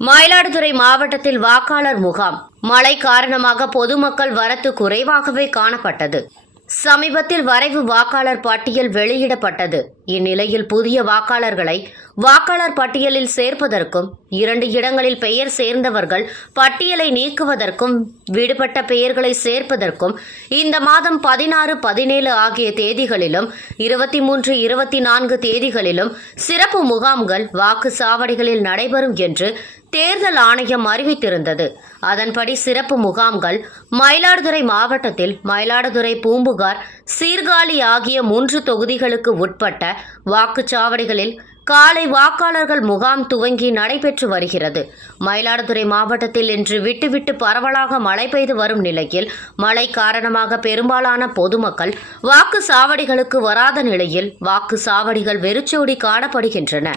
மயிலாடுதுறை மாவட்டத்தில் வாக்காளர் முகாம். மழை காரணமாக பொதுமக்கள் வரத்து குறைவாகவே காணப்பட்டது. சமீபத்தில் வரைவு வாக்காளர் பட்டியல் வெளியிடப்பட்டது. இந்நிலையில் புதிய வாக்காளர்களை வாக்காளர் பட்டியலில் சேர்ப்பதற்கும் இரண்டு இடங்களில் பெயர் சேர்ந்தவர்கள் பட்டியலை நீக்குவதற்கும் விடுபட்ட பெயர்களை சேர்ப்பதற்கும் இந்த மாதம் பதினாறு பதினேழு ஆகிய தேதிகளிலும் இருபத்தி மூன்று இருபத்தி நான்கு தேதிகளிலும் சிறப்பு முகாம்கள் வாக்கு சாவடிகளில் நடைபெறும் என்று தேர்தல் ஆணையம் அறிவித்திருந்தது. அதன்படி சிறப்பு முகாம்கள் மயிலாடுதுறை மாவட்டத்தில் மயிலாடுதுறை பூம்புகார் சீர்காழி ஆகிய மூன்று தொகுதிகளுக்கு உட்பட்ட வாக்குச்சாவடிகளில் காலை வாக்காளர்கள் முகாம் துவங்கி நடைபெற்று வருகிறது. மயிலாடுதுறை மாவட்டத்தில் இன்று விட்டுவிட்டு பரவலாக மழை பெய்து வரும் நிலையில் மழை காரணமாக பெரும்பாலான பொதுமக்கள் வாக்கு சாவடிகளுக்கு வராத நிலையில் வாக்கு சாவடிகள் வெறிச்சோடி காணப்படுகின்றன.